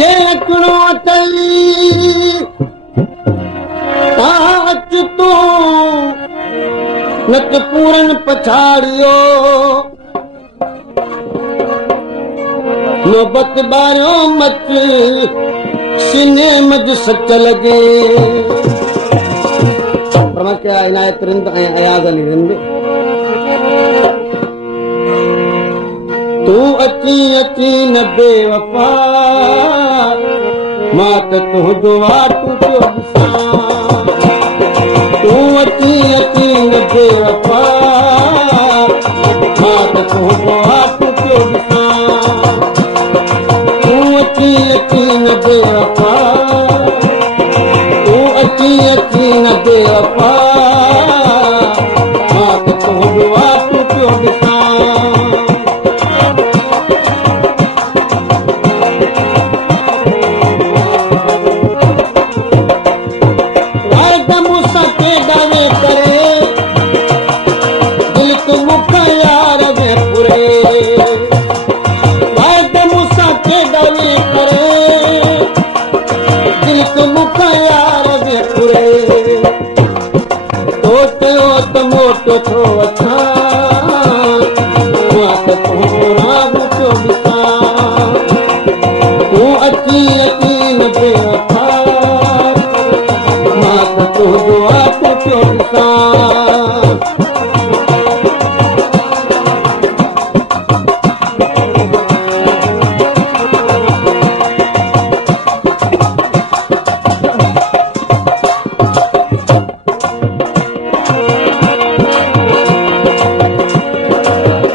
लखणो अथई अच तूं न त पूरन पछाड़ियो नौबत ॿारियो मत सीने मज सच लॻे प्रमख्या इनायत रिंद ऐं अयाज़ अली रिंद तूं अची अची न बेवफा मां त तुंहिंजो वाटू पियो ॾिसां तूं अची अची न बेवफा मां त तुंहिंजो वाटू पियो ॾिसां तूं अची अची न बेवफा तूं अची अची न बेवफा मां त तुंहिंजो वाटू पियो ॾिसां मोटो थो अचां मां त तुंहिंजो राग पियो ॾिसां तूं अची अची न बेवफा मां त तुंहिंजो वाटो पियो ॾिसां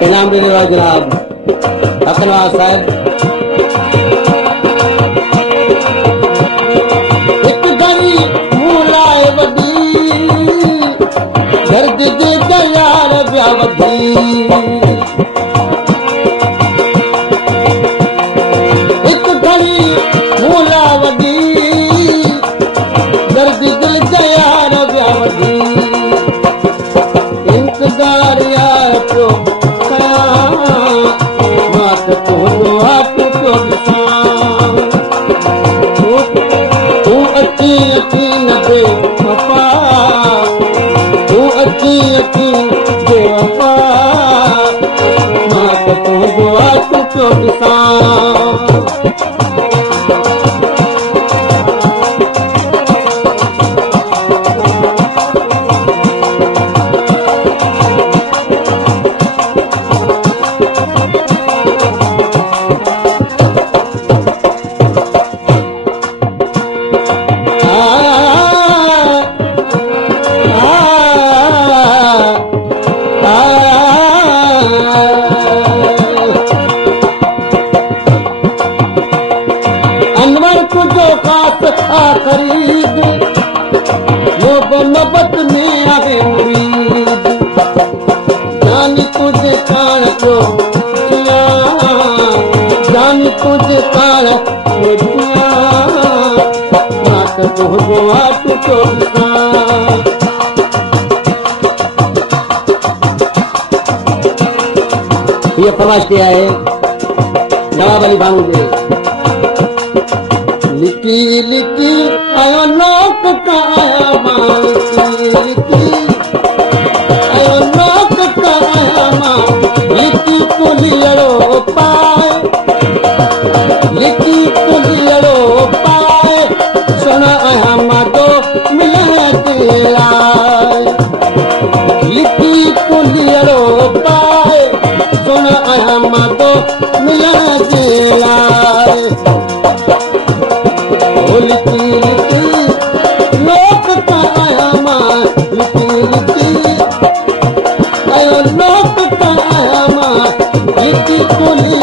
इनाम देने वाले जनाब हसनवाज साहब एक घड़ी मूलाए वॾी दर्द जे दयार ॿिया वधी हिकु घड़ी मूला वॾी दर्द दिल दयार ॿिया वधी इंतज़ार यार पियो तुंहिंजो वाटू पियो ॾिसां तूं अची अची न बेवफा तूं अची अची बेवफा मां त तुंहिंजो वाटू पियो ॾिसां खरीद मोहब्बत में आहे मुरीद जानी तुझे कान पियो जानी तुझे कान मां त तुंहिंजो वाटू पियो ॾिसां हीअ फरमाइश कई आहे नवाब अली बानू जे लिकी लिकी आयो लोक का आया मां लिकी आयो लोक का आया मां लिकी कुलियड़ो पाए लिकी कुलियड़ो पाए सुना आया मां तो मिलण के लाए लिकी कुलियड़ो पाए सुना आया मां तो मिलण के लाए लिकी लिकी लोक का आया मां लिकी लिकी आयो लोक का आया मां लिकी कुली